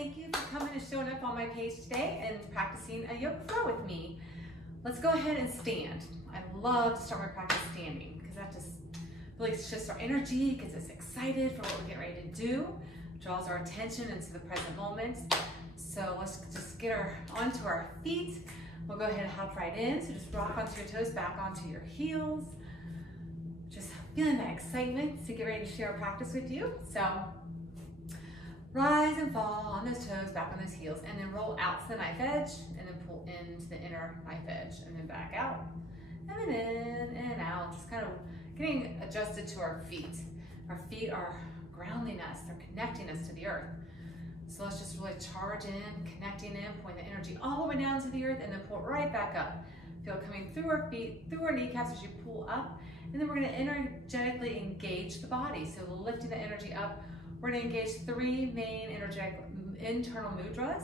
thank you for coming and showing up on my page today and practicing a yoga flow with me. Let's go ahead and stand. I love to start my practice standing because that just really shifts our energy, gets us excited for what we're getting ready to do, draws our attention into the present moment. So let's just get onto our feet. We'll go ahead and hop right in. So just rock onto your toes, back onto your heels. Just feeling that excitement to get ready to share our practice with you. So rise and fall on those toes, back on those heels, and then roll out to the knife edge, and then pull into the inner knife edge, and then back out, and then in and out, just kind of getting adjusted to our feet. Our feet are grounding us, they're connecting us to the earth. So let's just really charge in, connecting in, point the energy all the way down to the earth, and then pull it right back up. Feel it coming through our feet, through our kneecaps as you pull up, and then we're gonna energetically engage the body. So lifting the energy up, we're gonna engage three main energetic internal mudras.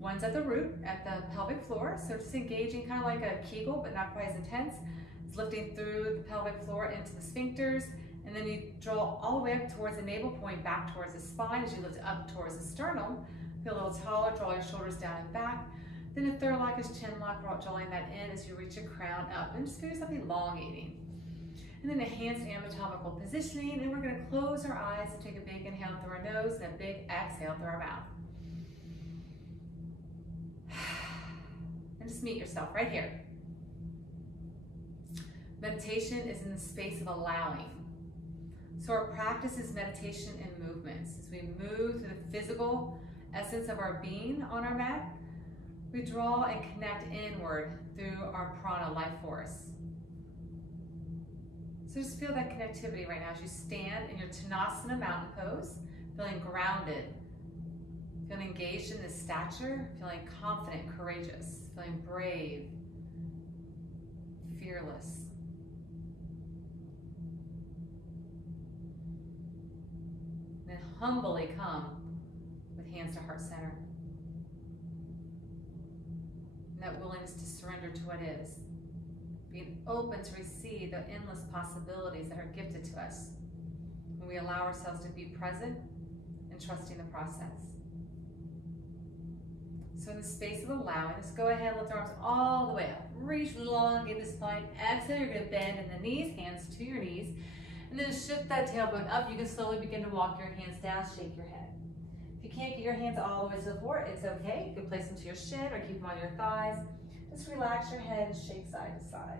One's at the root, at the pelvic floor. So just engaging kind of like a Kegel, but not quite as intense. It's lifting through the pelvic floor into the sphincters, and then you draw all the way up towards the navel point, back towards the spine as you lift up towards the sternum. Feel a little taller, draw your shoulders down and back. Then a third lock is chin lock, drawing that in as you reach your crown up, and just feel yourself elongating. And then enhanced anatomical positioning, and we're going to close our eyes and take a big inhale through our nose and a big exhale through our mouth. And just meet yourself right here. Meditation is in the space of allowing. So our practice is meditation and movements. As we move through the physical essence of our being on our mat, we draw and connect inward through our prana life force. So just feel that connectivity right now as you stand in your Tanasana mountain pose, feeling grounded, feeling engaged in this stature, feeling confident, courageous, feeling brave, fearless. Then humbly come with hands to heart center. And that willingness to surrender to what is. Being open to receive the endless possibilities that are gifted to us when we allow ourselves to be present and trusting the process. So in the space of allowing, let's go ahead and lift our arms all the way up. Reach long, get the spine. Exhale, you're going to bend in the knees, hands to your knees. And then shift that tailbone up. You can slowly begin to walk your hands down, shake your head. If you can't get your hands all the way to the floor, it's okay. You can place them to your shin or keep them on your thighs. Just relax your head and shake side to side.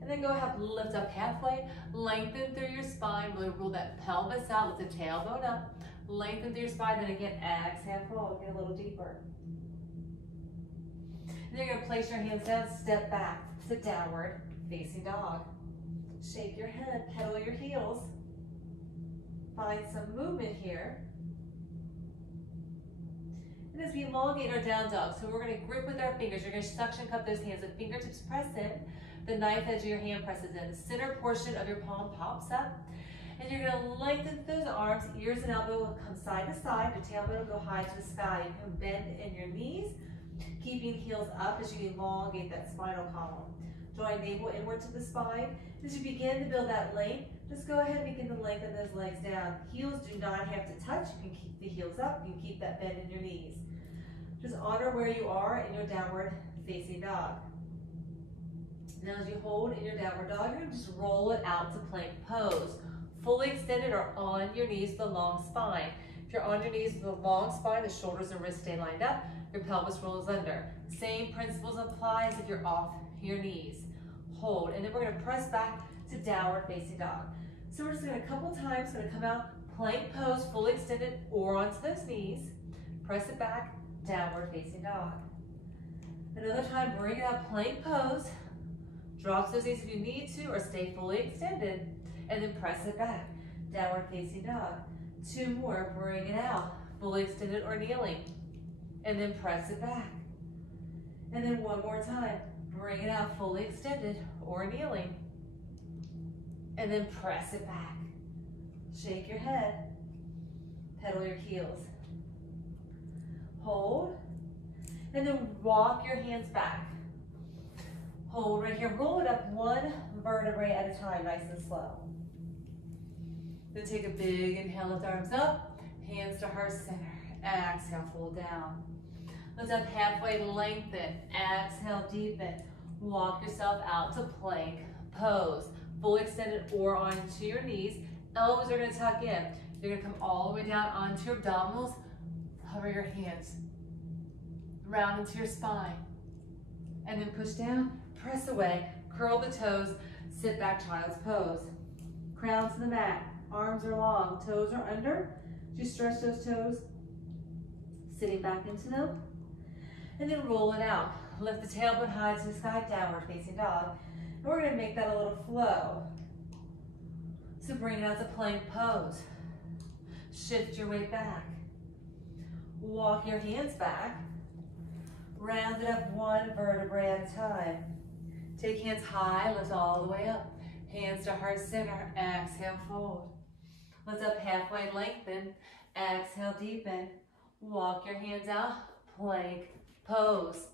And then go ahead and lift up halfway. Lengthen through your spine. Really roll that pelvis out. Lift the tailbone up. Lengthen through your spine. Then again, exhale, fold. Get a little deeper. And then you're going to place your hands down, step back to downward facing dog. Shake your head, pedal your heels. Find some movement here. And as we elongate our down dog, so we're going to grip with our fingers. You're going to suction cup those hands. The fingertips press in. The knife edge of your hand presses in. The center portion of your palm pops up. And you're going to lengthen those arms. Ears and elbow will come side to side. Your tailbone will go high to the sky. You can bend in your knees, keeping heels up as you elongate that spinal column. Drawing navel inward to the spine. As you begin to build that length, just go ahead and begin to lengthen those legs down. Heels do not have to touch. You can keep the heels up. You can keep that bend in your knees. Just honor where you are in your downward facing dog. Now as you hold in your downward dog, you're going to just roll it out to plank pose. Fully extended or on your knees with a long spine. If you're on your knees with a long spine, the shoulders and wrists stay lined up, your pelvis rolls under. Same principles apply as if you're off your knees. Hold, and then we're going to press back to downward facing dog. So we're just going to a couple times, going to come out, plank pose, fully extended or onto those knees. Press it back, downward facing dog. Another time, bring it up, plank pose. Drop to those knees if you need to, or stay fully extended. And then press it back, downward facing dog. Two more, bring it out, fully extended or kneeling. And then press it back. And then one more time, bring it out, fully extended or kneeling. And then press it back. Shake your head, pedal your heels. Hold, and then walk your hands back. Hold right here, roll it up one vertebrae at a time, nice and slow. Then take a big inhale, lift arms up, hands to heart center. Exhale, fold down. Lift up halfway, lengthen. Exhale, deepen. Walk yourself out to plank pose. Fully extended or onto your knees. Elbows are gonna tuck in. You're gonna come all the way down onto your abdominals. Hover your hands. Round into your spine. And then push down, press away, curl the toes, sit back, child's pose. Crown to the mat, arms are long, toes are under. As you stretch those toes, sitting back into them. And then roll it out. Lift the tailbone high to the sky, downward facing dog. And we're gonna make that a little flow. So bring it out to plank pose. Shift your weight back. Walk your hands back. Round it up one vertebrae at a time. Take hands high, lift all the way up. Hands to heart center, exhale, fold. Lift up halfway, lengthen. Exhale, deepen. Walk your hands out, plank pose.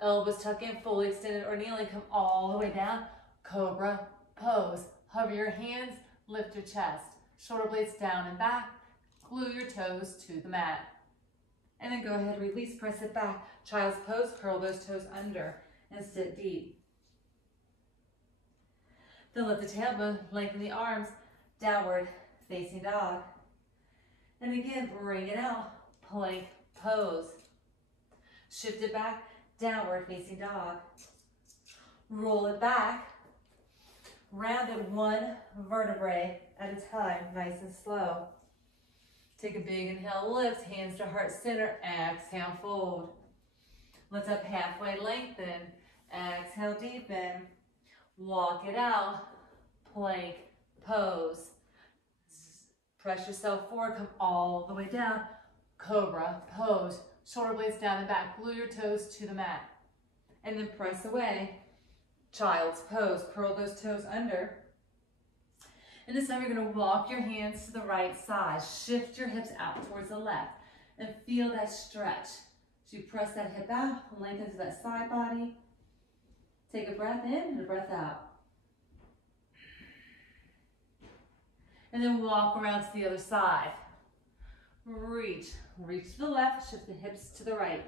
Elbows tuck in, fully extended or kneeling, come all the way down. Cobra pose. Hover your hands, lift your chest. Shoulder blades down and back. Glue your toes to the mat. And then go ahead, release, press it back. Child's pose, curl those toes under and sit deep. Then lift the tailbone, lengthen the arms, downward facing dog. And again, bring it out, plank pose. Shift it back, downward facing dog. Roll it back, round it one vertebrae at a time, nice and slow. Take a big inhale, lift, hands to heart center, exhale, fold. Lift up halfway, lengthen, exhale, deepen. Walk it out, plank pose. Press yourself forward, come all the way down, cobra pose. Shoulder blades down and back, glue your toes to the mat. And then press away, child's pose. Curl those toes under. And this time you're gonna walk your hands to the right side. Shift your hips out towards the left and feel that stretch. As you press that hip out, lengthen to that side body. Take a breath in and a breath out. And then walk around to the other side. Reach to the left, shift the hips to the right.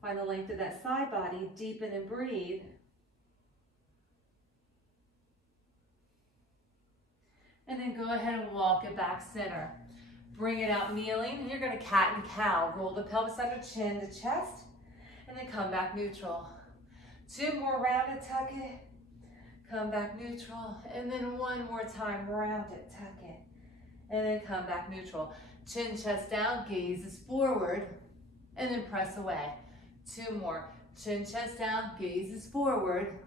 Find the length of that side body, deepen and breathe. And then go ahead and walk it back center. Bring it out kneeling, and you're gonna cat and cow. Roll the pelvis under, chin to chest, and then come back neutral. Two more, round it, tuck it. Come back neutral, and then one more time, round it, tuck it. And then come back neutral. Chin, chest down, gazes forward, and then press away. Two more, chin, chest down, gazes forward,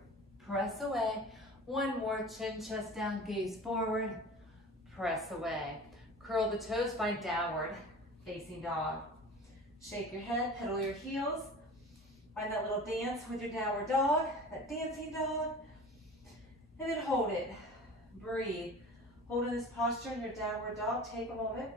press away. One more, chin, chest down, gaze forward, press away. Curl the toes, find downward facing dog. Shake your head, pedal your heels. Find that little dance with your downward dog, that dancing dog. And then hold it, breathe. Hold in this posture in your downward dog, take a moment.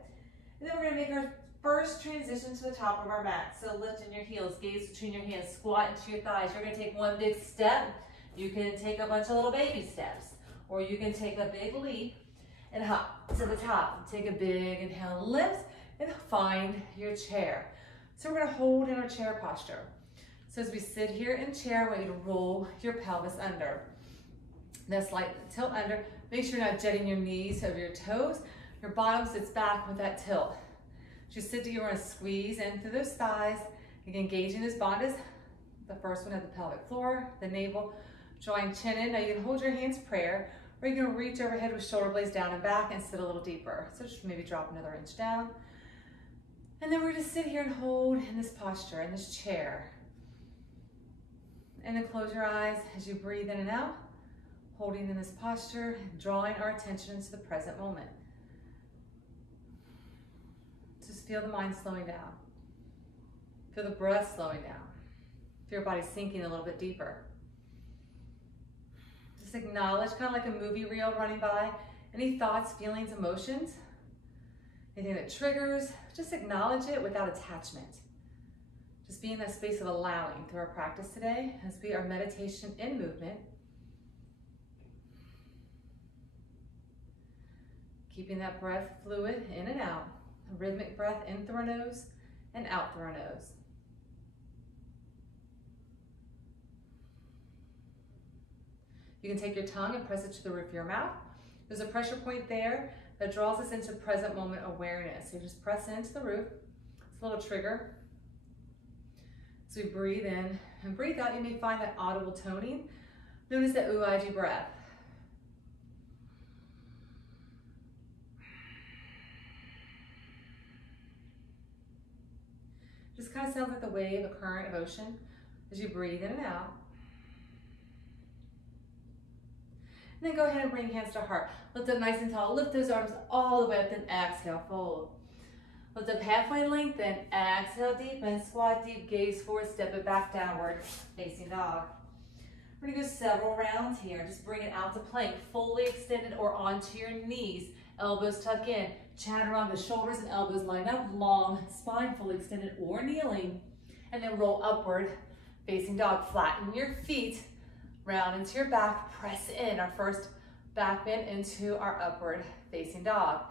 And then we're gonna make our first transition to the top of our mat. So lift in your heels, gaze between your hands, squat into your thighs. You're gonna take one big step. You can take a bunch of little baby steps, or you can take a big leap and hop to the top. Take a big inhale, lift, and find your chair. So we're gonna hold in our chair posture. So as we sit here in chair, I want you to roll your pelvis under. Now slight tilt under. Make sure you're not jetting your knees over your toes. Your bottom sits back with that tilt. As you sit here, you're gonna squeeze in through those thighs. Again, engaging this bandhas. The first one at the pelvic floor, the navel. Drawing chin in. Now you can hold your hands prayer, or you can reach overhead with shoulder blades down and back and sit a little deeper. So just maybe drop another inch down. And then we're gonna sit here and hold in this posture, in this chair. And then close your eyes as you breathe in and out, holding in this posture, drawing our attention into the present moment. Just feel the mind slowing down. Feel the breath slowing down. Feel your body sinking a little bit deeper. Just acknowledge, kind of like a movie reel running by, any thoughts, feelings, emotions, anything that triggers, just acknowledge it without attachment. Just be in that space of allowing through our practice today as we are meditation in movement. Keeping that breath fluid in and out. A rhythmic breath in through our nose and out through our nose. You can take your tongue and press it to the roof of your mouth. There's a pressure point there that draws us into present moment awareness. So just press into the roof. It's a little trigger. So we breathe in and breathe out. You may find that audible toning known as the Uaji breath. Just kind of sounds like the wave, a current of ocean as you breathe in and out. And then go ahead and bring hands to heart. Lift up nice and tall. Lift those arms all the way up, then exhale, fold. Lift up halfway, lengthen. Exhale, deepen. Squat deep, gaze forward, step it back, downward, facing dog. We're gonna go several rounds here. Just bring it out to plank, fully extended or onto your knees. Elbows tuck in. Chaturanga, shoulders and elbows line up. Long spine, fully extended or kneeling. And then roll upward, facing dog. Flatten your feet. Round into your back, press in. Our first back bend into our upward facing dog.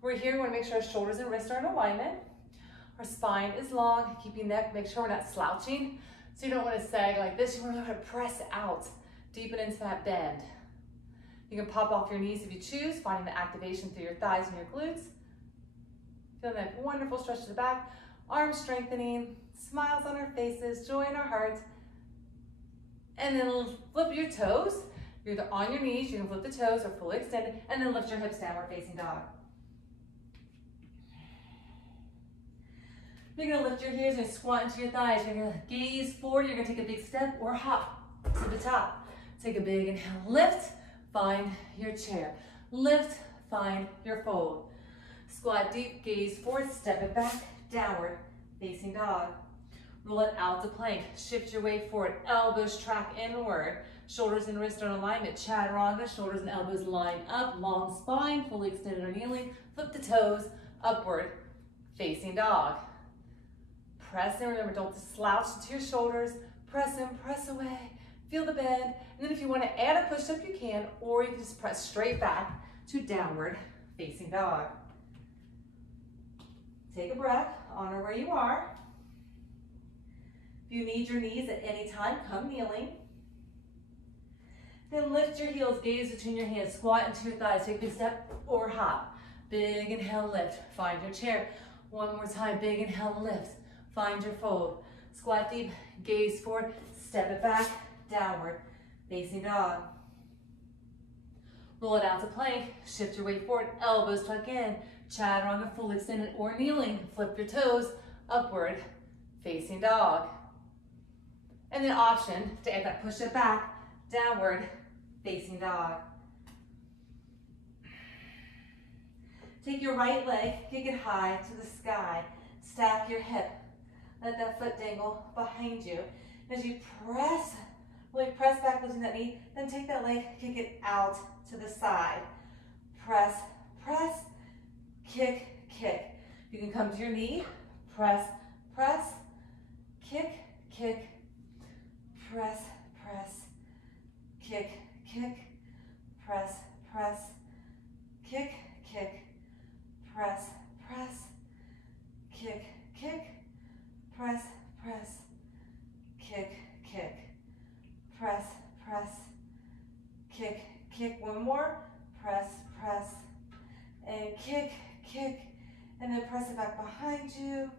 We're here, we want to make sure our shoulders and wrists are in alignment. Our spine is long, keeping neck, make sure we're not slouching. So you don't want to sag like this, you want to know how to press out, deepen into that bend. You can pop off your knees if you choose, finding the activation through your thighs and your glutes. Feeling that wonderful stretch to the back, arms strengthening, smiles on our faces, joy in our hearts. And then flip your toes. You're either on your knees, you can flip the toes or fully extended, and then lift your hips downward facing dog. You're gonna lift your heels, you're gonna squat into your thighs, you're gonna gaze forward, you're gonna take a big step or hop to the top. Take a big inhale, lift, find your chair. Lift, find your fold. Squat deep, gaze forward, step it back, downward facing dog. Roll it out to plank. Shift your weight forward. Elbows track inward. Shoulders and wrists are in alignment. Chaturanga, shoulders and elbows line up. Long spine, fully extended or kneeling. Flip the toes, upward, facing dog. Press in. Remember, don't slouch into your shoulders. Press in, press away. Feel the bend. And then if you want to add a push-up, you can, or you can just press straight back to downward, facing dog. Take a breath. Honor where you are. If you need your knees at any time, come kneeling. Then lift your heels, gaze between your hands, squat into your thighs, take a big step or hop. Big inhale, lift, find your chair. One more time, big inhale, lift, find your fold. Squat deep, gaze forward, step it back, downward, facing dog. Roll it out to plank, shift your weight forward, elbows tuck in, chaturanga, full extended or kneeling. Flip your toes, upward, facing dog. And then option to add that push it back, downward, facing dog. Take your right leg, kick it high to the sky. Stack your hip. Let that foot dangle behind you. As you press, really press back, lifting that knee, then take that leg, kick it out to the side. Press, press, kick, kick. You can come to your knee, press, press, kick, kick, press, press, kick, kick, press, press, kick, kick, press, press, kick, kick, press, press, kick, kick, press, press, kick, kick. One more, press, press, and kick, kick, and then press it back behind you.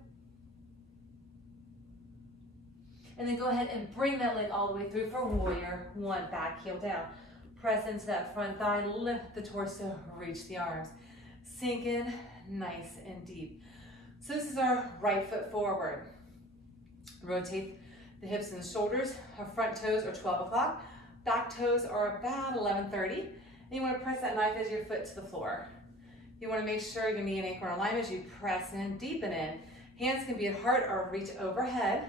And then go ahead and bring that leg all the way through for warrior one. Back heel down. Press into that front thigh, lift the torso, reach the arms. Sink in nice and deep. So this is our right foot forward. Rotate the hips and the shoulders. Our front toes are 12 o'clock. Back toes are about 11:30. And you want to press that knife edge of your foot to the floor. You want to make sure your knee and ankle are in alignment as you press in, deepen in. Hands can be at heart or reach overhead.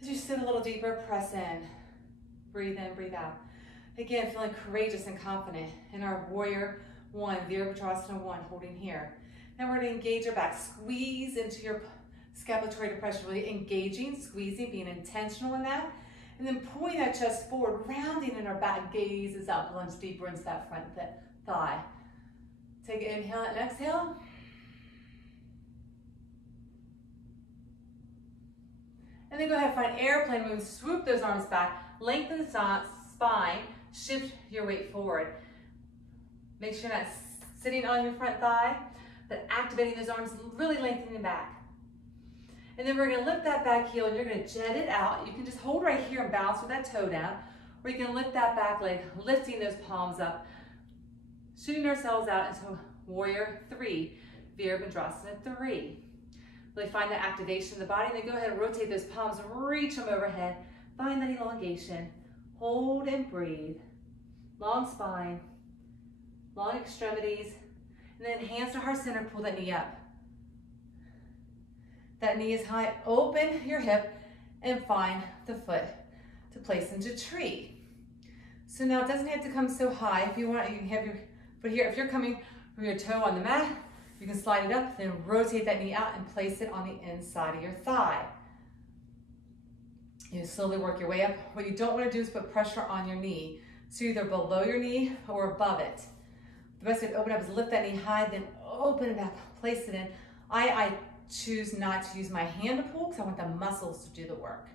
As you sit a little deeper, press in. Breathe in, breathe out. Again, feeling courageous and confident in our warrior one, Virabhadrasana one, holding here. Then we're going to engage our back. Squeeze into your scapulary depression, really engaging, squeezing, being intentional in that. And then pulling that chest forward, rounding in our back, gaze is up, lunge deeper into that front thigh. Take an inhale and exhale. And then go ahead and find airplane moves. Swoop those arms back. Lengthen the spine. Shift your weight forward. Make sure you're not sitting on your front thigh, but activating those arms, really lengthening back. And then we're going to lift that back heel and you're going to jet it out. You can just hold right here and bounce with that toe down, or you can lift that back leg, lifting those palms up, shooting ourselves out into warrior 3, Virabhadrasana 3. Really find that activation of the body, and then go ahead and rotate those palms, reach them overhead, find that elongation, hold and breathe. Long spine, long extremities, and then hands to heart center, pull that knee up. That knee is high, open your hip, and find the foot to place into tree. So now it doesn't have to come so high. If you want, you can have your foot here. If you're coming from your toe on the mat, you can slide it up, then rotate that knee out and place it on the inside of your thigh. You slowly work your way up. What you don't want to do is put pressure on your knee. So either below your knee or above it. The best way to open up is lift that knee high, then open it up, place it in. I choose not to use my hand to pull because I want the muscles to do the work.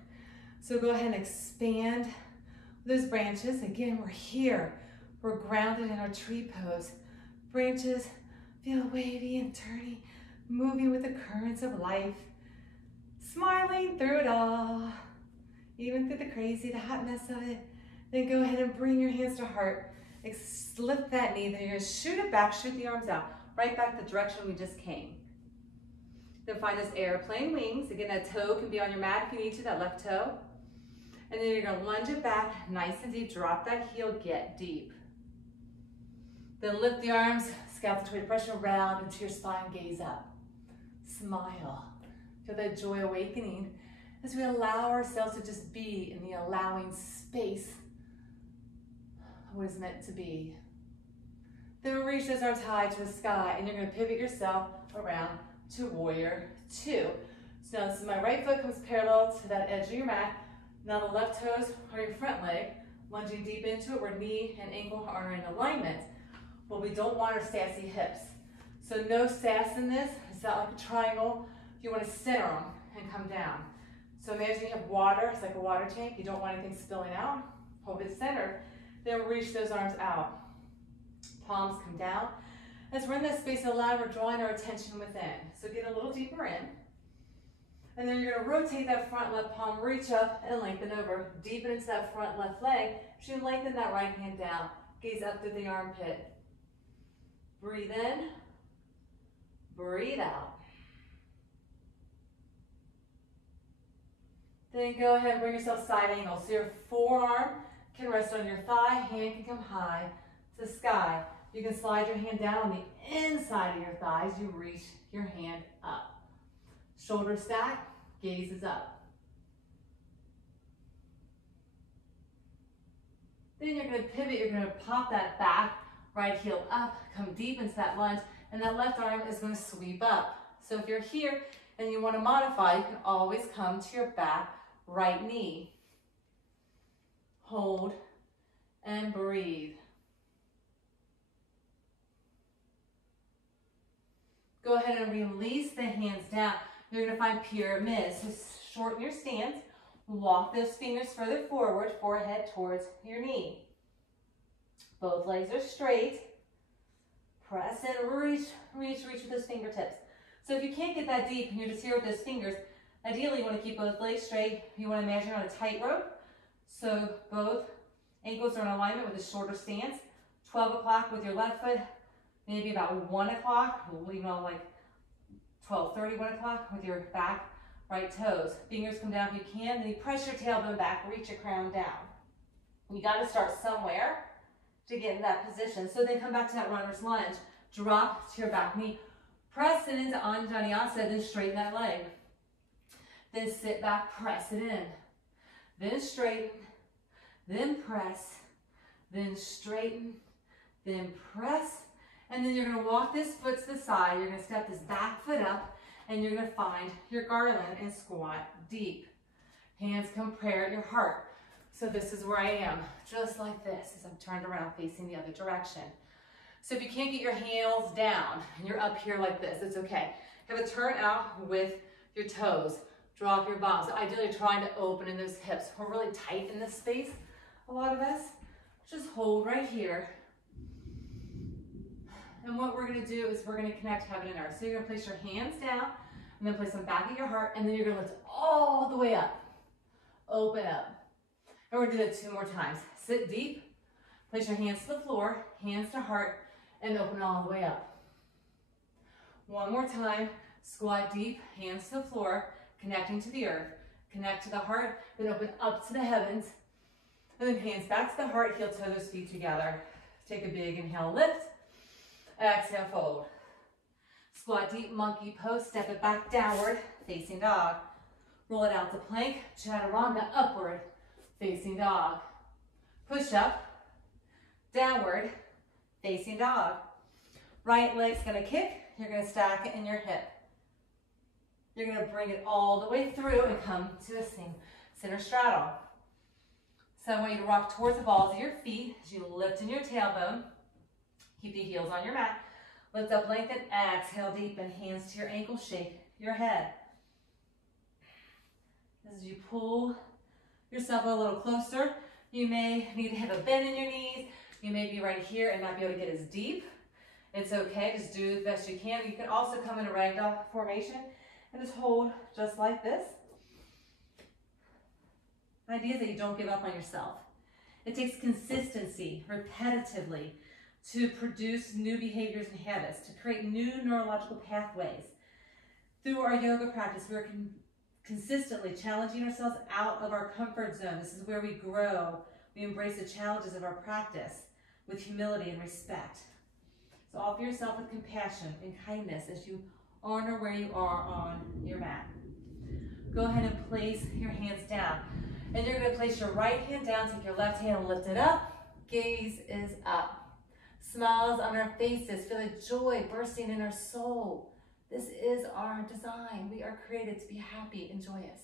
So go ahead and expand those branches. Again, we're here. We're grounded in our tree pose. Branches feel wavy and turny, moving with the currents of life, smiling through it all, even through the crazy, the hot mess of it. Then go ahead and bring your hands to heart. Lift that knee, then you're gonna shoot it back, shoot the arms out, right back the direction we just came. Then find those airplane wings. Again, that toe can be on your mat if you need to, that left toe. And then you're gonna lunge it back, nice and deep, drop that heel, get deep. Then lift the arms, scalp the weight of pressure around into your spine, gaze up. Smile. Feel that joy awakening as we allow ourselves to just be in the allowing space of what is meant to be. Then we'll reach those arms high to the sky, and you're going to pivot yourself around to warrior 2. So now this is my right foot comes parallel to that edge of your mat. Now the left toes are your front leg, lunging deep into it where knee and ankle are in alignment. What we don't want are sassy hips. So no sass in this. It's not like a triangle. You want to center them and come down. So imagine you have water. It's like a water tank. You don't want anything spilling out. Hold it centered. Then reach those arms out. Palms come down. As we're in that space of line, we're drawing our attention within. So get a little deeper in. And then you're going to rotate that front left palm, reach up and lengthen over. Deepen into that front left leg. You lengthen that right hand down. Gaze up through the armpit. Breathe in. Breathe out. Then go ahead and bring yourself side angle. So your forearm can rest on your thigh, hand can come high to the sky. You can slide your hand down on the inside of your thighs. You reach your hand up. Shoulders stack, gaze is up. Then you're going to pivot, you're going to pop that back, right heel up, come deep into that lunge, and that left arm is going to sweep up. So if you're here and you want to modify, you can always come to your back right knee. Hold and breathe. Go ahead and release the hands down. You're going to find pyramid. So shorten your stance. Walk those fingers further forward, forehead towards your knee. Both legs are straight. Press and reach with those fingertips. So if you can't get that deep and you're just here with those fingers, ideally you want to keep both legs straight. You want to imagine you're on a tightrope. So both ankles are in alignment with a shorter stance. 12 o'clock with your left foot, maybe about 1 o'clock, you know, like 12:30, 1 o'clock with your back right toes. Fingers come down if you can, then you press your tailbone back, reach your crown down. You got to start somewhere to get in that position. So then come back to that runner's lunge. Drop to your back knee. Press it into Anjaneyasana, then straighten that leg. Then sit back, press it in. Then straighten, then press, then straighten, then press. And then you're going to walk this foot to the side. You're going to step this back foot up, and you're going to find your garland and squat deep. Hands come prayer at your heart. So this is where I am, just like this, as I'm turned around facing the other direction. So if you can't get your heels down and you're up here like this, it's okay. Have a turn out with your toes. Drop your bottom. So ideally trying to open in those hips. We're really tight in this space, a lot of us. Just hold right here. And what we're gonna do is we're gonna connect heaven and earth. So you're gonna place your hands down and then place them back at your heart, and then you're gonna lift all the way up. Open up. And we're gonna do that 2 more times. Sit deep, place your hands to the floor, hands to heart, and open all the way up. 1 more time. Squat deep, hands to the floor, connecting to the earth. Connect to the heart, then open up to the heavens. And then hands back to the heart, heel toe those feet together. Take a big inhale, lift. Exhale, fold. Squat deep, monkey pose, step it back, downward, facing dog. Roll it out to plank, chaturanga, upward, facing dog. Push up, downward, facing dog. Right leg's gonna kick, you're gonna stack it in your hip. You're gonna bring it all the way through and come to a center straddle. So I want you to rock towards the balls of your feet as you lift in your tailbone. Keep the heels on your mat. Lift up, lengthen, exhale, deepen. Hands to your ankles, shake your head. As you pull yourself a little closer, you may need to have a bend in your knees. You may be right here and not be able to get as deep. It's okay, just do the best you can. You can also come in a ragdoll formation and just hold just like this. The idea is that you don't give up on yourself. It takes consistency, repetitively, to produce new behaviors and habits, to create new neurological pathways. Through our yoga practice, we are consistently challenging ourselves out of our comfort zone. This is where we grow. We embrace the challenges of our practice with humility and respect. So offer yourself with compassion and kindness as you honor where you are on your mat. Go ahead and place your hands down. And you're going to place your right hand down, take your left hand and lift it up. Gaze is up. Smiles on our faces, feel the joy bursting in our soul. This is our design. We are created to be happy and joyous.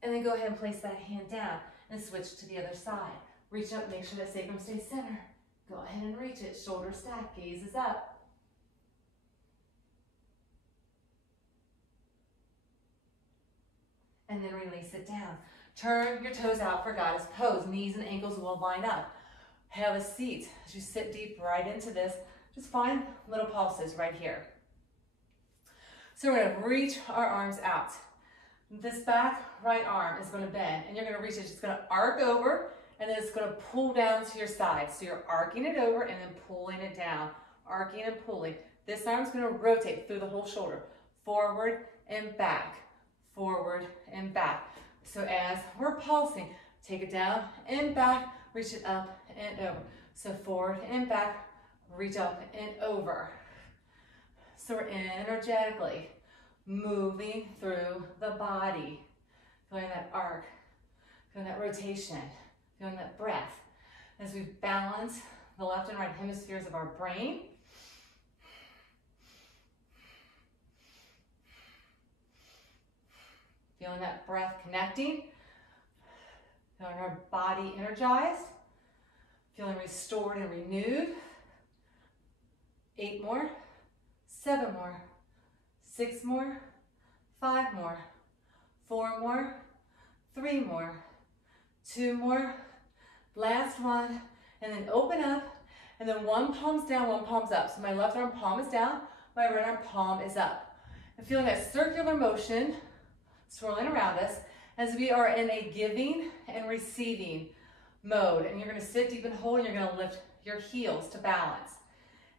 And then go ahead and place that hand down and switch to the other side. Reach up, make sure that sacrum stays center. Go ahead and reach it, shoulder stack, gaze is up. And then release it down. Turn your toes out for goddess pose. Knees and ankles will line up. Have a seat. As you sit deep right into this, just find little pulses right here. So we're going to reach our arms out. This back right arm is going to bend, and you're going to reach it. It's going to arc over, and then it's going to pull down to your side. So you're arcing it over and then pulling it down. Arcing and pulling. This arm's going to rotate through the whole shoulder. Forward and back. Forward and back. So as we're pulsing, take it down and back, reach it up and over. So forward and back, reach up and over. So we're energetically moving through the body, feeling that arc, feeling that rotation, feeling that breath. As we balance the left and right hemispheres of our brain, feeling that breath connecting, feeling our body energized, feeling restored and renewed. 8 more, 7 more, 6 more, 5 more, 4 more, 3 more, 2 more, last one, and then open up, and then one palm's down, one palm's up. So my left arm palm is down, my right arm palm is up. And feeling that circular motion swirling around us as we are in a giving and receiving mode. And you're going to sit deep and hold, and you're going to lift your heels to balance.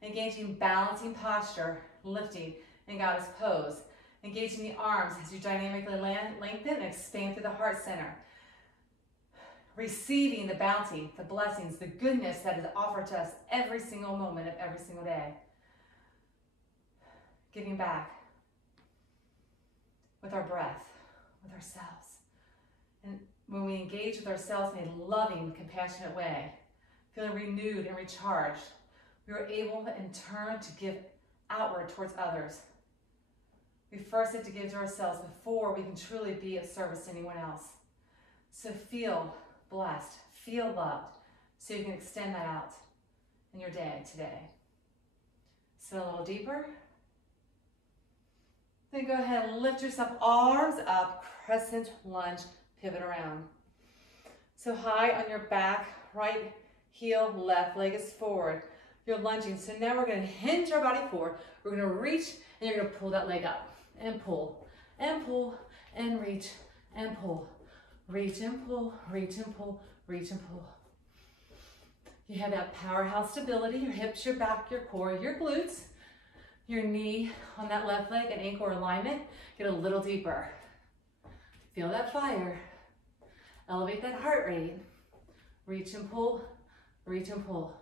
Engaging balancing posture, lifting in goddess pose. Engaging the arms as you dynamically lengthen and expand through the heart center. Receiving the bounty, the blessings, the goodness that is offered to us every single moment of every single day. Giving back with our breath, with ourselves. And when we engage with ourselves in a loving, compassionate way, feeling renewed and recharged, we are able in turn to give outward towards others. We first have to give to ourselves before we can truly be of service to anyone else. So feel blessed, feel loved, so you can extend that out in your day today. So a little deeper. Then go ahead and lift yourself, arms up, crescent lunge, pivot around. So high on your back, right heel, left leg is forward. You're lunging, so now we're gonna hinge our body forward. We're gonna reach, and you're gonna pull that leg up, and pull, and pull, and reach, and pull. Reach and pull, reach and pull, reach and pull. You have that powerhouse stability, your hips, your back, your core, your glutes, your knee on that left leg and ankle alignment. Get a little deeper. Feel that fire. Elevate that heart rate. Reach and pull, reach and pull.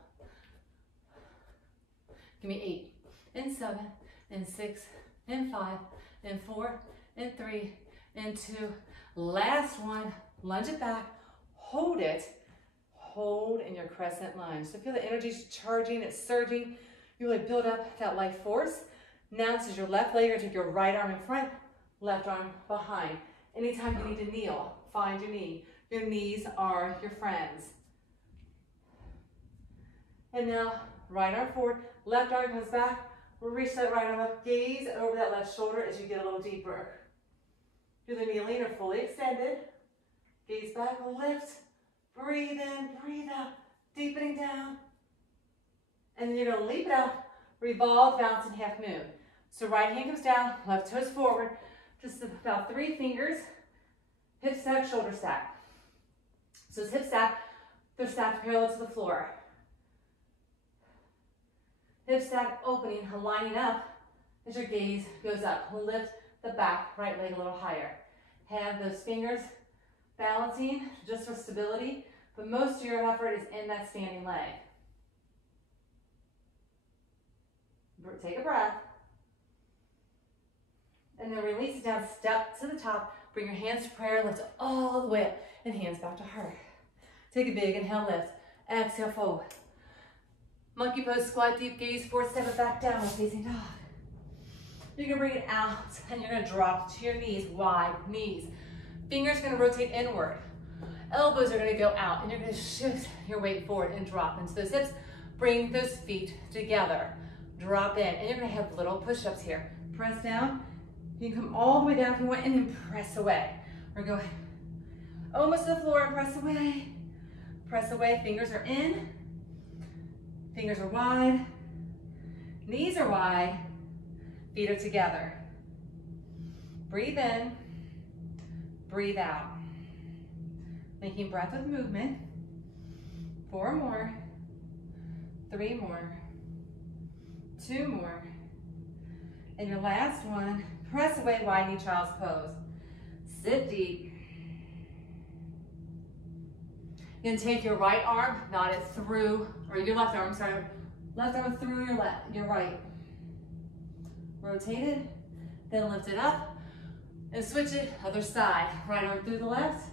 Give me 8, and 7, and 6, and 5, and 4, and 3, and 2. Last one, lunge it back, hold it. Hold in your crescent lunge. So feel the energy's charging, it's surging. You really build up that life force. Now this is your left leg. You're gonna take your right arm in front, left arm behind. Anytime you need to kneel, find your knee. Your knees are your friends. And now, right arm forward, left arm comes back. We'll reach that right arm up, gaze over that left shoulder as you get a little deeper. Do the kneeling or fully extended. Gaze back, lift, breathe in, breathe out, deepening down. And then you're gonna leap it out, revolve, bounce, and half moon. So right hand comes down, left toes forward, just about 3 fingers, hip stack, shoulder stack. So it's hip stack, they're stacked parallel to the floor. Hip stack opening, lining up as your gaze goes up. Lift the back, right leg a little higher. Have those fingers balancing just for stability, but most of your effort is in that standing leg. Take a breath. And then release it down, step to the top, bring your hands to prayer, lift all the way up, and hands back to heart. Take a big inhale, lift. Exhale, forward. Monkey pose, squat deep, gaze forward, step it back down, facing dog. You're gonna bring it out, and you're gonna drop to your knees, wide knees. Fingers gonna rotate inward. Elbows are gonna go out, and you're gonna shift your weight forward and drop into those hips. Bring those feet together. Drop in, and you're gonna have little push-ups here. Press down. You can come all the way down if you want, and then press away. We're going almost to the floor and press away. Press away, fingers are in. Fingers are wide. Knees are wide. Feet are together. Breathe in. Breathe out. Making breath with movement. 4 more. 3 more. 2 more. And your last one, press away, wide knee child's pose. Sit deep. You can take your right arm, knot it through, or your left arm, sorry, left arm through your right. Rotate it, then lift it up, and switch it, other side. Right arm through the left,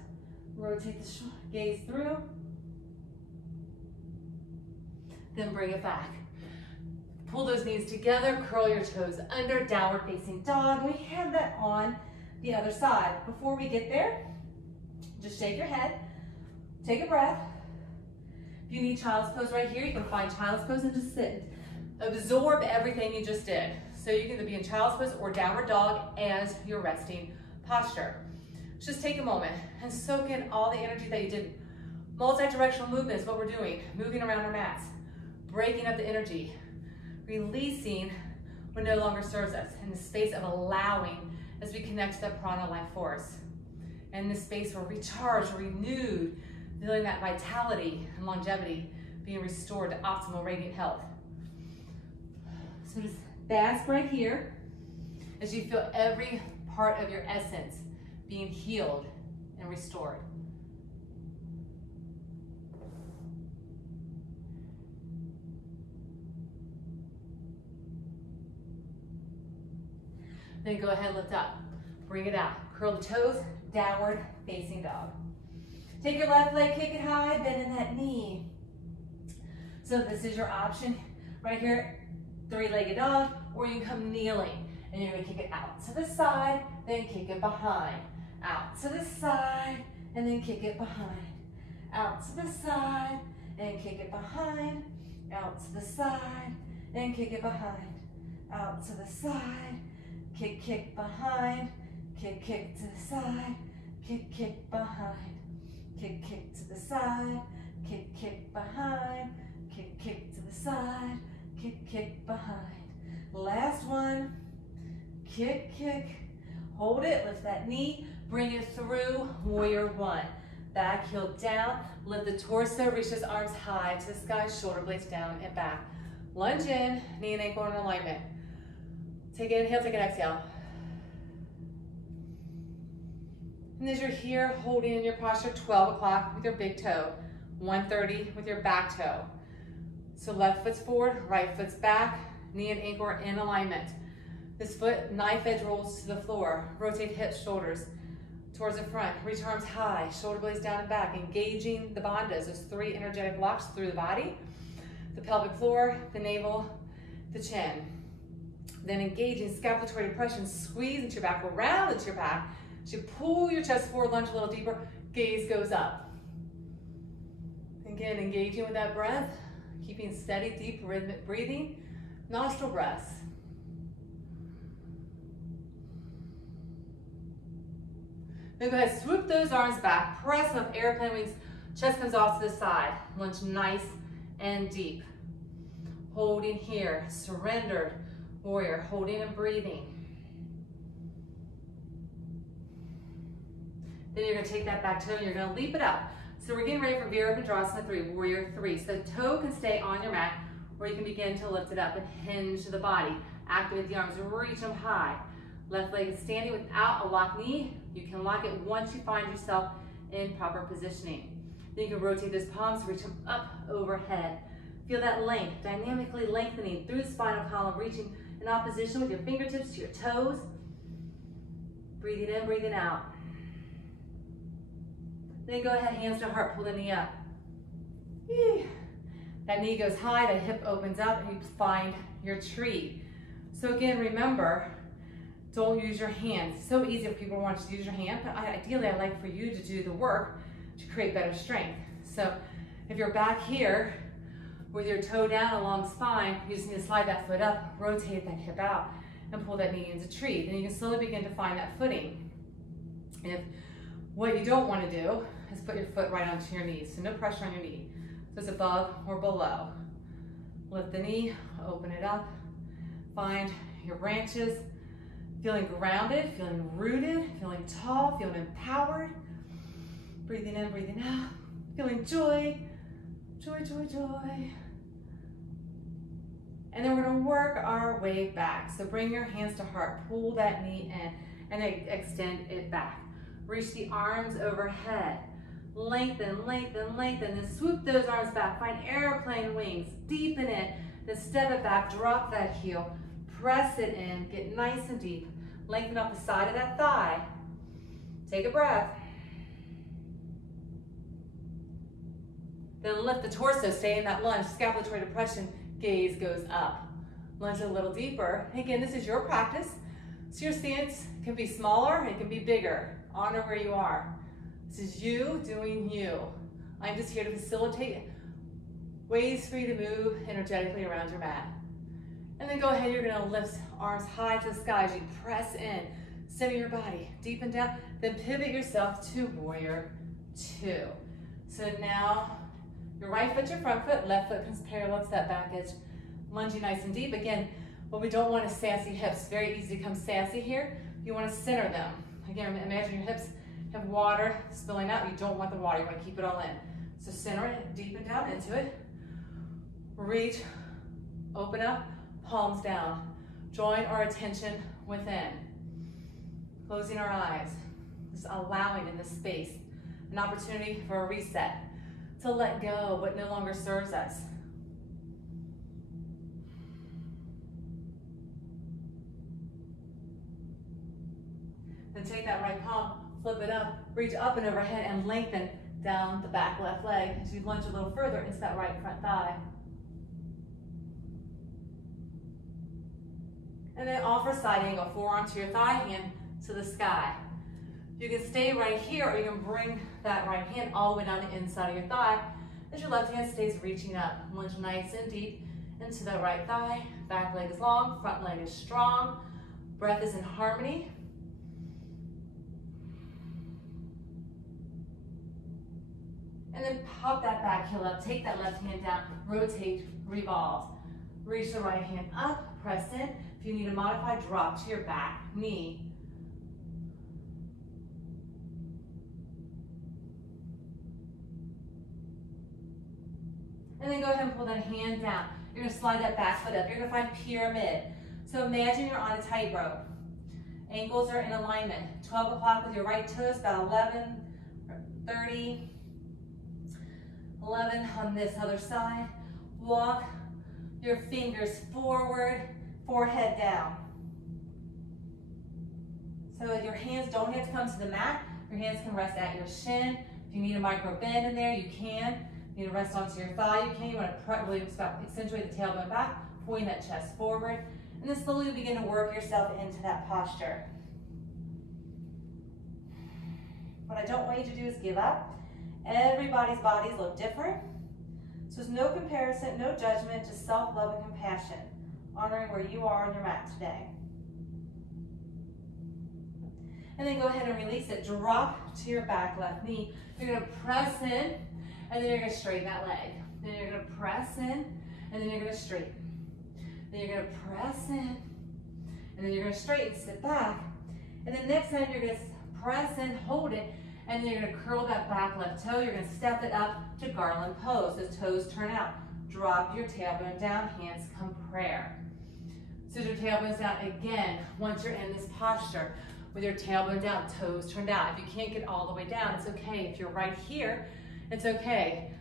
rotate the gaze through, then bring it back. Pull those knees together, curl your toes under, downward facing dog. We have that on the other side. Before we get there, just shake your head, take a breath. If you need child's pose right here, you can find child's pose and just sit. Absorb everything you just did. So you can either be in child's pose or downward dog as your resting posture. Just take a moment and soak in all the energy that you did. Multi-directional movement is what we're doing. Moving around our mats, breaking up the energy, releasing what no longer serves us in the space of allowing as we connect to that prana life force. And in this space we're recharged, renewed, feeling that vitality and longevity being restored to optimal radiant health. So just bask right here as you feel every part of your essence being healed and restored. Then go ahead, lift up, bring it out. Curl the toes, downward facing dog. Take your left leg, kick it high, bend in that knee. So this is your option right here, 3-legged dog, or you can come kneeling and you're gonna kick it out to the side, then kick it behind. Out to the side, and then kick it behind. Out to the side, and kick it behind, out to the side, and kick it behind, out to the side, kick, kick behind, kick, kick to the side, kick, kick behind, kick, kick to the side, kick, kick behind, kick, kick to the side, kick, kick behind. Last one, kick, kick, hold it, lift that knee, bring it through, warrior one. Back heel down, lift the torso, reach those arms high to the sky, shoulder blades down and back. Lunge in, knee and ankle in alignment. Take an inhale, take an exhale. And as you're here, holding in your posture, 12 o'clock with your big toe, 1:30 with your back toe. So left foot's forward, right foot's back, knee and ankle are in alignment. This foot, knife edge rolls to the floor. Rotate hips, shoulders towards the front. Reach arms high, shoulder blades down and back, engaging the bandhas, those 3 energetic blocks through the body, the pelvic floor, the navel, the chin. Then engaging scapulatory depression, squeeze into your back, round into your back. As you pull your chest forward, lunge a little deeper, gaze goes up. Again, engaging with that breath, keeping steady, deep rhythmic breathing, nostril breaths. Then go ahead, swoop those arms back, press up, airplane wings, chest comes off to the side. Lunge nice and deep. Holding here, surrendered warrior, holding and breathing. Then you're gonna take that back toe and you're gonna leap it up. So we're getting ready for Virabhadrasana 3, warrior 3. So the toe can stay on your mat, or you can begin to lift it up and hinge the body. Activate the arms, reach them high. Left leg is standing without a locked knee. You can lock it once you find yourself in proper positioning. Then you can rotate those palms, reach them up overhead. Feel that length, dynamically lengthening through the spinal column, reaching in opposition with your fingertips to your toes. Breathing in, breathing out. Then go ahead, hands to heart, pull the knee up. That knee goes high, the hip opens up, and you find your tree. So again, remember, don't use your hands. It's so easy if people want you to use your hand, but ideally I'd like for you to do the work to create better strength. So if you're back here with your toe down along spine, you just need to slide that foot up, rotate that hip out, and pull that knee into tree. Then you can slowly begin to find that footing. If what you don't want to do is put your foot right onto your knee, so no pressure on your knee. So it's above or below. Lift the knee, open it up, find your branches, feeling grounded, feeling rooted, feeling tall, feeling empowered. Breathing in, breathing out, feeling joy, joy, joy, joy. And then we're gonna work our way back. So bring your hands to heart, pull that knee in, and then extend it back. Reach the arms overhead. Lengthen, lengthen, lengthen, then swoop those arms back. Find airplane wings, deepen it, then step it back, drop that heel, press it in, get nice and deep. Lengthen up the side of that thigh. Take a breath. Then lift the torso, stay in that lunge, scapulatory depression, gaze goes up. Lunge a little deeper. Again, this is your practice. So your stance can be smaller, it can be bigger. Honor where you are. This is you doing you. I'm just here to facilitate ways for you to move energetically around your mat. And then go ahead, you're gonna lift arms high to the sky as you press in, center your body, deepen down, then pivot yourself to warrior 2. So now, your right foot's your front foot, left foot comes parallel to that back edge, lunging nice and deep. Again, what we don't want is sassy hips. Very easy to become sassy here. You wanna center them. Again, imagine your hips have water spilling out. You don't want the water, you wanna keep it all in. So center it, deepen down into it. Reach, open up, palms down. Drawing our attention within. Closing our eyes. Just allowing in this space an opportunity for a reset. To let go of what no longer serves us. Then take that right palm, flip it up, reach up and overhead and lengthen down the back left leg as you lunge a little further into that right front thigh. And then offer side angle, forearm to your thigh, hand to the sky. You can stay right here or you can bring that right hand all the way down the inside of your thigh as your left hand stays reaching up. Lunge nice and deep into the right thigh. Back leg is long, front leg is strong. Breath is in harmony. And then pop that back heel up. Take that left hand down. Rotate, revolve. Reach the right hand up, press in. If you need to modify, drop to your back knee. And then go ahead and pull that hand down. You're gonna slide that back foot up. You're gonna find pyramid. So imagine you're on a tightrope. Ankles are in alignment. 12 o'clock with your right toes, about 11, 30, 11 on this other side. Walk your fingers forward, forehead down. So your hands don't have to come to the mat. Your hands can rest at your shin. If you need a micro bend in there, you can. You need to rest onto your thigh, you can. You want to really accentuate the tailbone back, pulling that chest forward. And then slowly begin to work yourself into that posture. What I don't want you to do is give up. Everybody's bodies look different. So there's no comparison, no judgment, just self-love and compassion, honoring where you are on your mat today. And then go ahead and release it. Drop to your back left knee. You're gonna press in, and then you're gonna straighten that leg. Then you're gonna press in, and then you're gonna straighten. Then you're gonna press in, and then you're gonna straighten, sit back. And then next time you're gonna press in, hold it, and then you're gonna curl that back left toe. You're gonna step it up to garland pose. Those toes turn out. Drop your tailbone down, hands come prayer. So your tailbone's down again. Once you're in this posture, with your tailbone down, toes turned out. If you can't get all the way down, it's okay. If you're right here, it's okay.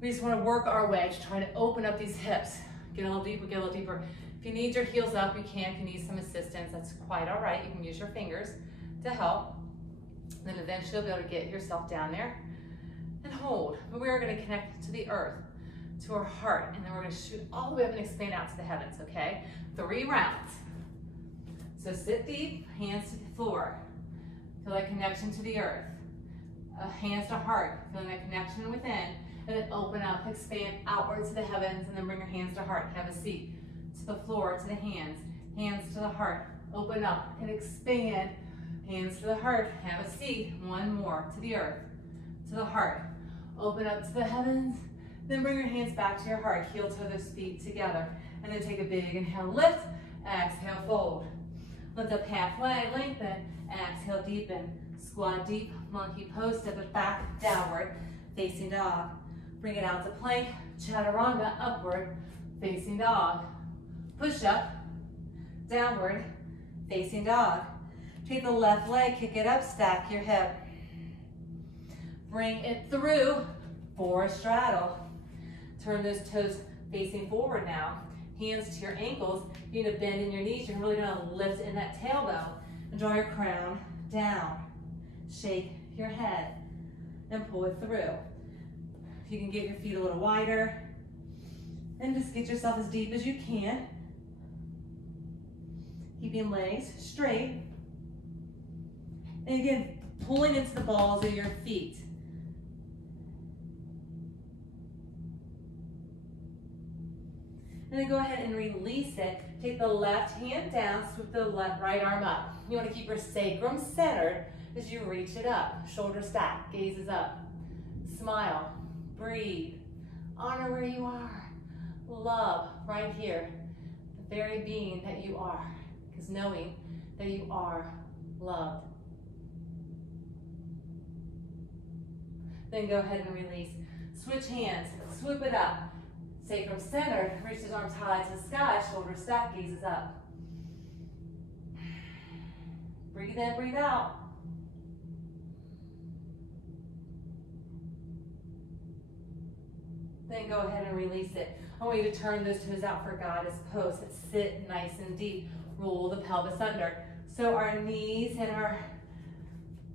We just wanna work our way to try to open up these hips. Get a little deeper, get a little deeper. If you need your heels up, you can. If you need some assistance, that's quite all right. You can use your fingers to help. Then eventually you'll be able to get yourself down there and hold. But we are gonna connect to the earth, to our heart, and then we're gonna shoot all the way up and expand out to the heavens, okay? 3 rounds. So sit deep, hands to the floor. Feel that connection to the earth. Hands to heart, feeling that connection within. And then open up, expand outwards to the heavens, and then bring your hands to heart. Have a seat. To the floor, to the hands. Hands to the heart. Open up and expand. Hands to the heart. Have a seat. One more. To the earth. To the heart. Open up to the heavens. Then bring your hands back to your heart. Heel toe those feet together. And then take a big inhale, lift. Exhale, fold. Lift up halfway, lengthen. Exhale, deepen. Squat deep, monkey pose. Step it back, downward, facing dog. Bring it out to plank, chaturanga, upward, facing dog. Push up, downward, facing dog. Take the left leg, kick it up, stack your hip. Bring it through for a straddle. Turn those toes facing forward now. Hands to your ankles. You need to bend in your knees. You're really gonna lift in that tailbone and draw your crown down. Shake your head and pull it through. You can get your feet a little wider and just get yourself as deep as you can. Keeping legs straight. And again, pulling into the balls of your feet. And then go ahead and release it. Take the left hand down, swoop the right arm up. You want to keep your sacrum centered as you reach it up. Shoulder stack, gazes up. Smile, breathe, honor where you are. Love right here, the very being that you are, because knowing that you are loved. Then go ahead and release. Switch hands, swoop it up. Sacrum centered, reach those arms high to the sky, shoulder stack, gazes up. Breathe in, breathe out. Then go ahead and release it. I want you to turn those toes out for goddess pose. Sit nice and deep. Roll the pelvis under. So our knees and our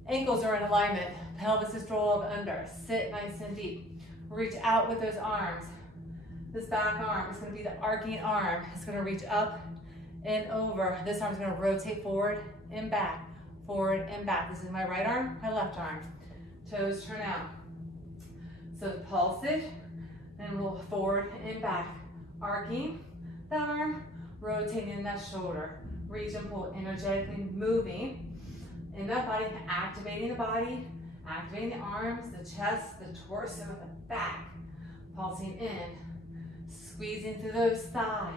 ankles are in alignment. Pelvis is rolled under. Sit nice and deep. Reach out with those arms. This back arm is going to be the arcing arm. It's going to reach up and over. This arm is going to rotate forward and back. Forward and back. This is my right arm, my left arm. Toes turn out. So pulse it, and roll forward and back. Arcing the arm, rotating that shoulder. Reach and pull, energetically moving in that body, activating the body, activating the arms, the chest, the torso, the back. Pulsing in, squeezing through those thighs.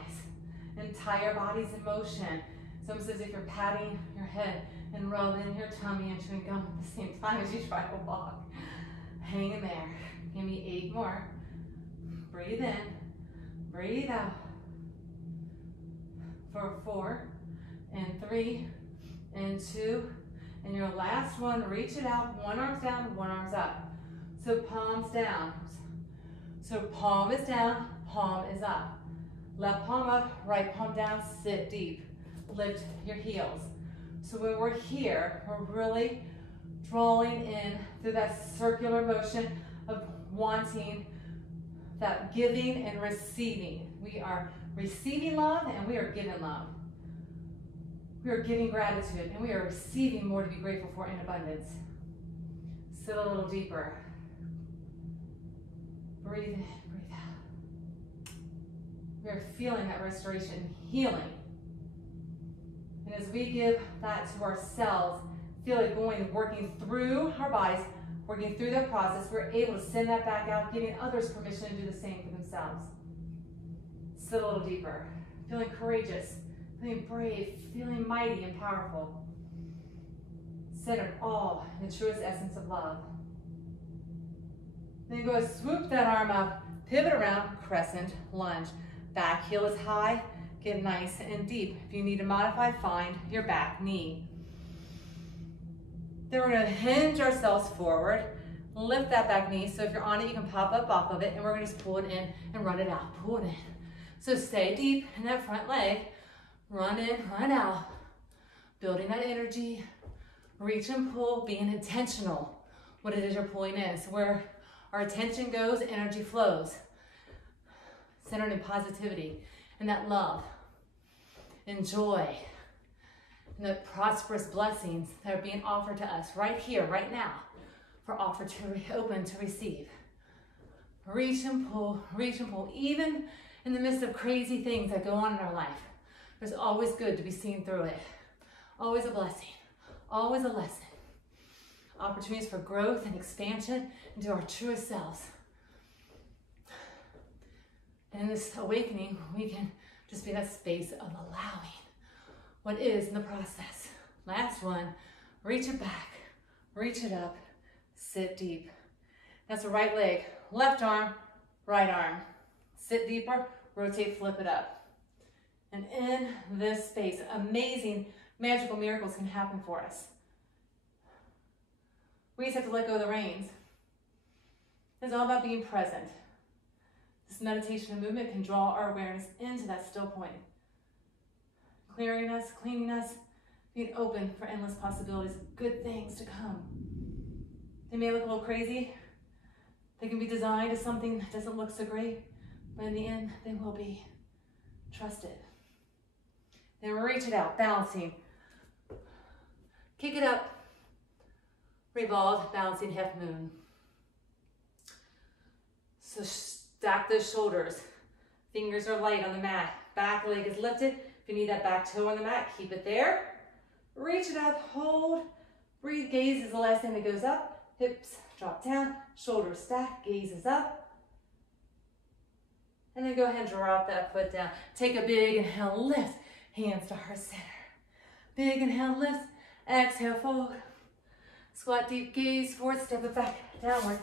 Entire body's in motion. It's almost as if you're patting your head and rolling your tummy and chewing gum at the same time as you try to walk. Hang in there. Give me 8 more. Breathe in, breathe out. For 4, and 3, and 2, and your last one, reach it out. One arm's down, one arm's up. So palms down. So palm is down, palm is up. Left palm up, right palm down, sit deep. Lift your heels. So when we're here, we're really drawing in through that circular motion of wanting that giving and receiving. We are receiving love and we are giving love. We are giving gratitude and we are receiving more to be grateful for in abundance. Sit a little deeper. Breathe in, breathe out. We are feeling that restoration, healing. And as we give that to ourselves, feel it going, working through our bodies, working through that process, we're able to send that back out, giving others permission to do the same for themselves. Sit a little deeper. Feeling courageous, feeling brave, feeling mighty and powerful. Centered all in the truest essence of love. Then you go swoop that arm up, pivot around, crescent lunge. Back heel is high, get nice and deep. If you need to modify, find your back knee. Then we're gonna hinge ourselves forward, lift that back knee. So if you're on it, you can pop up off of it, and we're gonna just pull it in and run it out, pull it in. So stay deep in that front leg, run in, run out, building that energy, reach and pull, being intentional what it is you're pulling in. So where our attention goes, energy flows, centered in positivity and that love and joy and the prosperous blessings that are being offered to us right here, right now, for offer to open to receive. Reach and pull, even in the midst of crazy things that go on in our life. There's always good to be seen through it. Always a blessing, always a lesson. Opportunities for growth and expansion into our truest selves. And in this awakening, we can just be in that space of allowing what is in the process. Last one, reach it back, reach it up, sit deep. That's the right leg, left arm, right arm. Sit deeper, rotate, flip it up. And in this space, amazing, magical miracles can happen for us. We just have to let go of the reins. It's all about being present. This meditation and movement can draw our awareness into that still point. Clearing us, cleaning us, being open for endless possibilities of good things to come. They may look a little crazy. They can be designed as something that doesn't look so great, but in the end, they will be. Trust it. Then reach it out, balancing. Kick it up. Revolve, balancing half moon. So stack those shoulders. Fingers are light on the mat. Back leg is lifted. If you need that back toe on the mat, keep it there. Reach it up, hold. Breathe, gaze is the last thing that goes up. Hips drop down, shoulders stack, gaze is up. And then go ahead and drop that foot down. Take a big inhale, lift. Hands to heart center. Big inhale, lift. Exhale, fold. Squat deep, gaze forward, step it back, downward,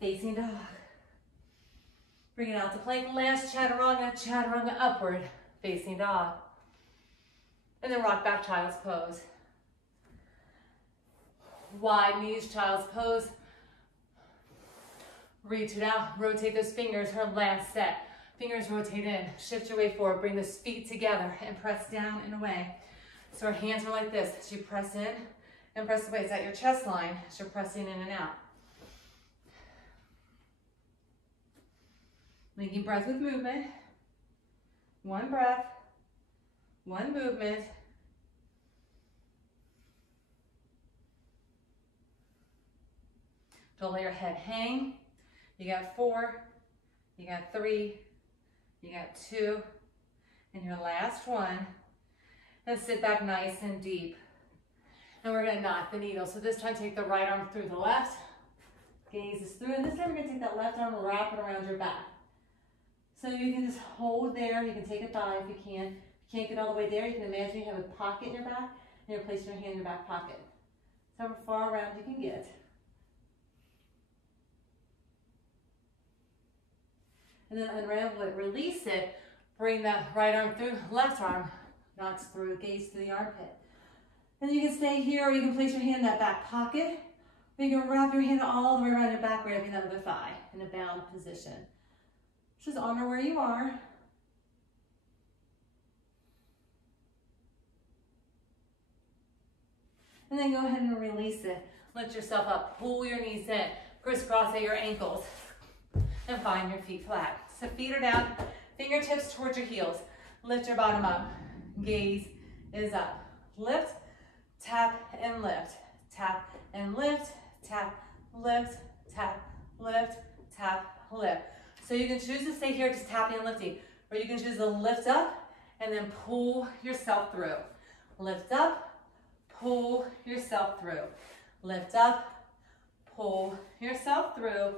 facing dog. Bring it out to plank, last chaturanga, chaturanga upward, facing dog. And then rock back, child's pose. Wide knees, child's pose. Reach it out, rotate those fingers, her last set. Fingers rotate in, shift your way forward, bring those feet together and press down and away. So our hands are like this, as you press in and press away. It's at your chest line as you're pressing in and out. Linking breath with movement. One breath, one movement. Don't let your head hang. You got 4, you got 3, you got 2, and your last one. And sit back nice and deep. And we're gonna knot the needle. So this time take the right arm through the left, gaze is through, and this time we're gonna take that left arm and wrap it around your back. So you can just hold there, you can take a thigh if you can. If you can't get all the way there, you can imagine you have a pocket in your back, and you're placing your hand in your back pocket. So how far around you can get. And then unravel it, release it, bring that right arm through, left arm, knots through, gaze to the armpit. And you can stay here, or you can place your hand in that back pocket, or you can wrap your hand all the way around your back, wrapping that other thigh in a bound position. Just honor where you are. And then go ahead and release it. Lift yourself up, pull your knees in, crisscross at your ankles, and find your feet flat. So feet are down, fingertips towards your heels. Lift your bottom up, gaze is up. Lift, tap and lift, tap and lift, tap, lift, tap, lift, tap, lift. So you can choose to stay here just tapping and lifting, or you can choose to lift up and then pull yourself through. Lift up, pull yourself through. Lift up, pull yourself through.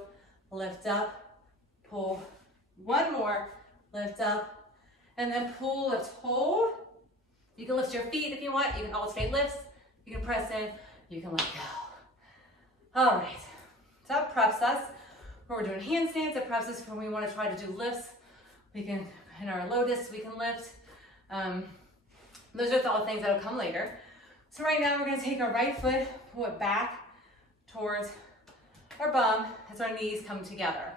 Lift up, pull. One more, lift up, and then pull, lift, hold. You can lift your feet if you want. You can alternate lifts. You can press in, you can let go. All right, so that preps us. When we're doing handstands, it preps us when we want to try to do lifts. We can, in our lotus, we can lift. Those are all things that'll come later. So right now we're going to take our right foot, pull it back towards our bum as our knees come together.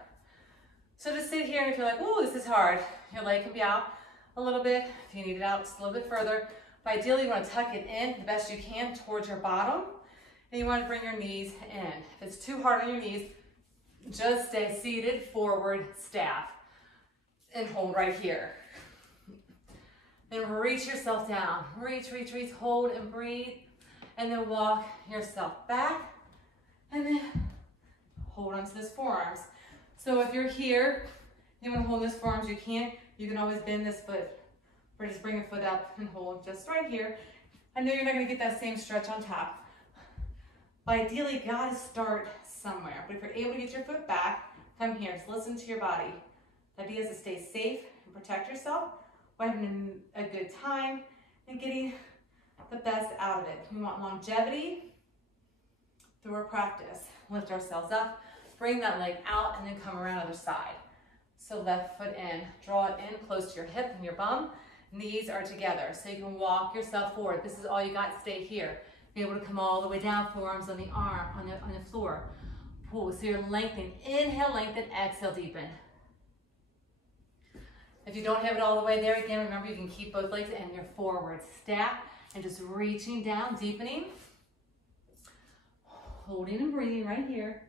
So just sit here, and if you're like, "Ooh, this is hard," your leg can be out a little bit. If you need it out just a little bit further. But ideally, you want to tuck it in the best you can towards your bottom, and you want to bring your knees in. If it's too hard on your knees, just stay seated, forward, staff, and hold right here. And reach yourself down. Reach, reach, reach, hold and breathe. And then walk yourself back. And then hold onto this forearms. So if you're here, you want to hold this forearms, you can. You can always bend this foot. Or just bring your foot up and hold just right here. I know you're not going to get that same stretch on top. But ideally, you got to start somewhere. But if you're able to get your foot back, come here. Just listen to your body. The idea is to stay safe and protect yourself while having a good time and getting the best out of it. We want longevity through our practice. Lift ourselves up, bring that leg out, and then come around the other side. So left foot in, draw it in close to your hip and your bum. Knees are together, so you can walk yourself forward. This is all you got. Stay here. Be able to come all the way down, forearms on the arm, on the floor. Pull, so you're lengthening. Inhale, lengthen, exhale, deepen. If you don't have it all the way there, again, remember you can keep both legs and your forward staff and just reaching down, deepening. Holding and breathing right here.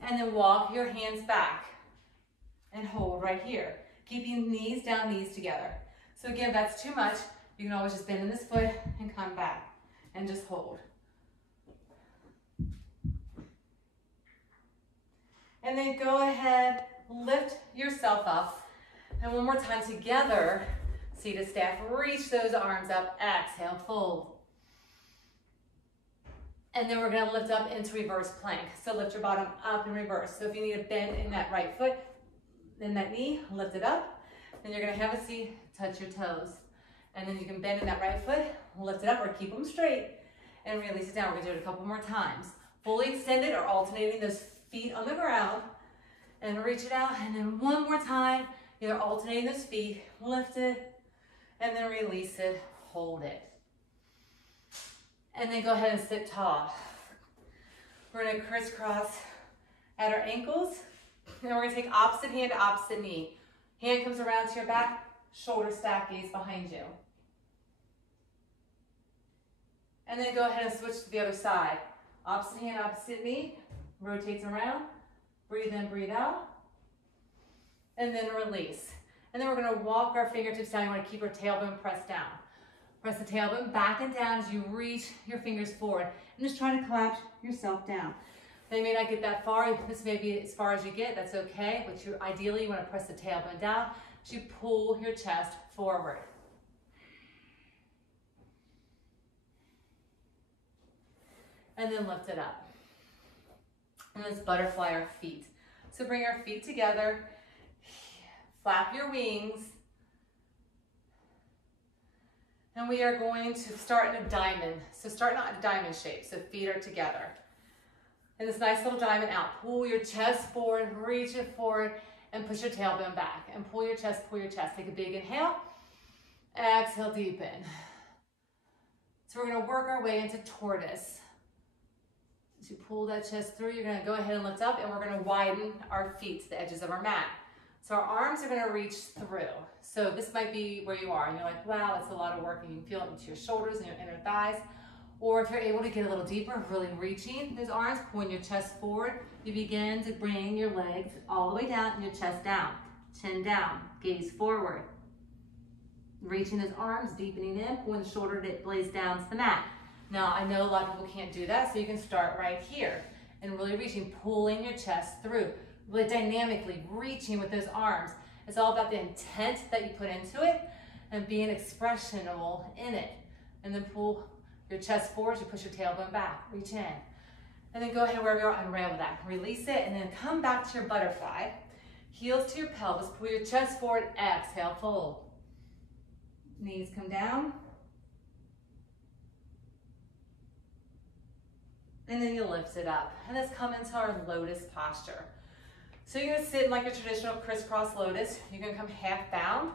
And then walk your hands back and hold right here. Keeping knees down, knees together. So again, if that's too much, you can always just bend in this foot and come back and just hold. And then go ahead, lift yourself up. And one more time together, seated staff, reach those arms up, exhale, fold. And then we're gonna lift up into reverse plank. So lift your bottom up in reverse. So if you need a bend in that right foot, in that knee, lift it up. Then you're gonna have a seat, touch your toes. And then you can bend in that right foot, lift it up or keep them straight and release it down. We're gonna do it a couple more times. Fully extended or alternating those feet on the ground and reach it out. And then one more time, either alternating those feet, lift it, and then release it, hold it. And then go ahead and sit tall. We're gonna crisscross at our ankles. And we're gonna take opposite hand to opposite knee. Hand comes around to your back, shoulder stack, gaze behind you. And then go ahead and switch to the other side. Opposite hand, opposite knee, rotates around. Breathe in, breathe out. And then release. And then we're gonna walk our fingertips down. You wanna keep our tailbone pressed down. Press the tailbone back and down as you reach your fingers forward. And just try to collapse yourself down. They may not get that far. This may be as far as you get. That's okay. But ideally, you want to press the tailbone down as you pull your chest forward. And then lift it up. And let's butterfly our feet. So bring our feet together. Flap your wings. And we are going to start in a diamond. So start in a diamond shape. So feet are together. And this nice little diamond out. Pull your chest forward, reach it forward, and push your tailbone back. And pull your chest, pull your chest. Take a big inhale. Exhale, deepen. So we're going to work our way into tortoise. As you pull that chest through, you're going to go ahead and lift up, and we're going to widen our feet to the edges of our mat. So our arms are going to reach through. So this might be where you are, and you're like, wow, that's a lot of work, and you can feel it into your shoulders and your inner thighs. Or if you're able to get a little deeper, really reaching those arms, pulling your chest forward, you begin to bring your legs all the way down and your chest down. Chin down, gaze forward. Reaching those arms, deepening in, pulling the shoulder blades down to the mat. Now, I know a lot of people can't do that, so you can start right here. And really reaching, pulling your chest through. Really dynamically reaching with those arms. It's all about the intent that you put into it and being expressionable in it. And then pull your chest forward, you push your tailbone back, reach in. And then go ahead wherever you are, unravel that. Release it, and then come back to your butterfly. Heels to your pelvis, pull your chest forward, exhale, fold. Knees come down. And then you lift it up. And let's come into our lotus posture. So you're gonna sit in like a traditional crisscross lotus. You can come half bound,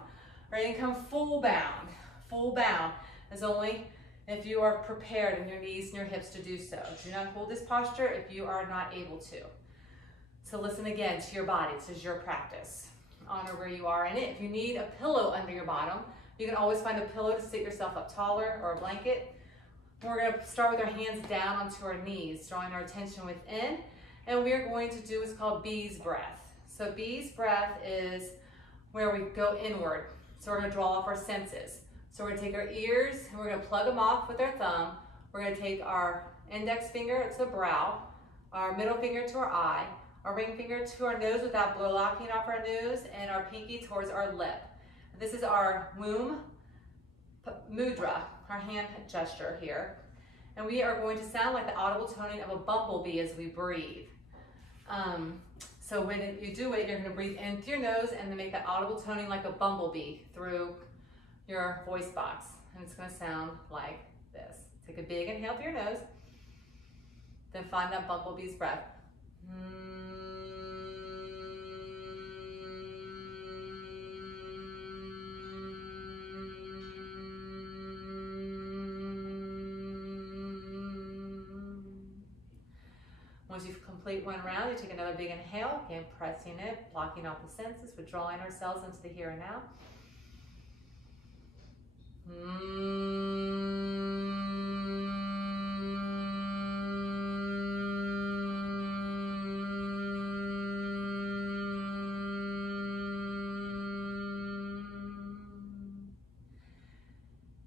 or you can come full bound. Full bound is only if you are prepared in your knees and your hips to do so. Do not hold this posture if you are not able to. So listen again to your body. This is your practice. Honor where you are in it. If you need a pillow under your bottom, you can always find a pillow to sit yourself up taller, or a blanket. We're going to start with our hands down onto our knees, drawing our attention within. And we are going to do what's called bee's breath. So bee's breath is where we go inward. So we're going to draw off our senses. So we're going to take our ears and we're going to plug them off with our thumb. We're going to take our index finger to the brow, our middle finger to our eye, our ring finger to our nose without blocking off our nose, and our pinky towards our lip. This is our womb mudra, our hand gesture here. And we are going to sound like the audible toning of a bumblebee as we breathe. So when you do it, you're going to breathe in through your nose and then make that audible toning like a bumblebee through your voice box. And it's going to sound like this. Take a big inhale through your nose. Then find that bumblebee's breath. Once you complete one round, you take another big inhale, again pressing it, blocking off the senses, withdrawing ourselves into the here and now.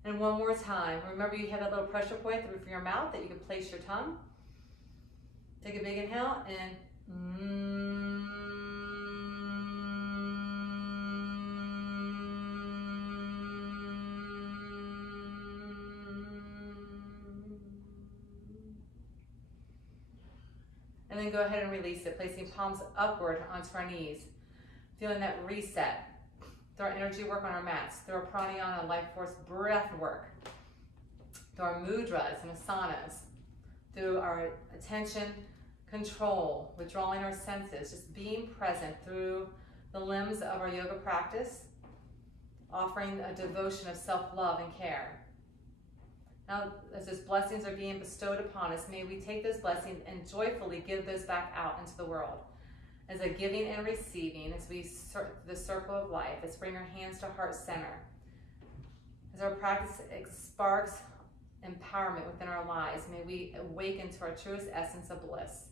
And one more time. Remember, you have that little pressure point at the roof of your mouth that you can place your tongue. Take a big inhale and then go ahead and release it, placing palms upward onto our knees. Feeling that reset through our energy work on our mats, through our pranayama, life force breath work, through our mudras and asanas, through our attention control, withdrawing our senses, just being present through the limbs of our yoga practice, offering a devotion of self-love and care. Now, as those blessings are being bestowed upon us, may we take those blessings and joyfully give those back out into the world. As a giving and receiving, as we the circle of life, let's bring our hands to heart center. As our practice sparks empowerment within our lives, may we awaken to our truest essence of bliss.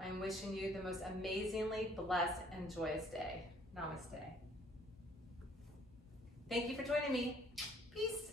I am wishing you the most amazingly blessed and joyous day. Namaste. Thank you for joining me. Peace.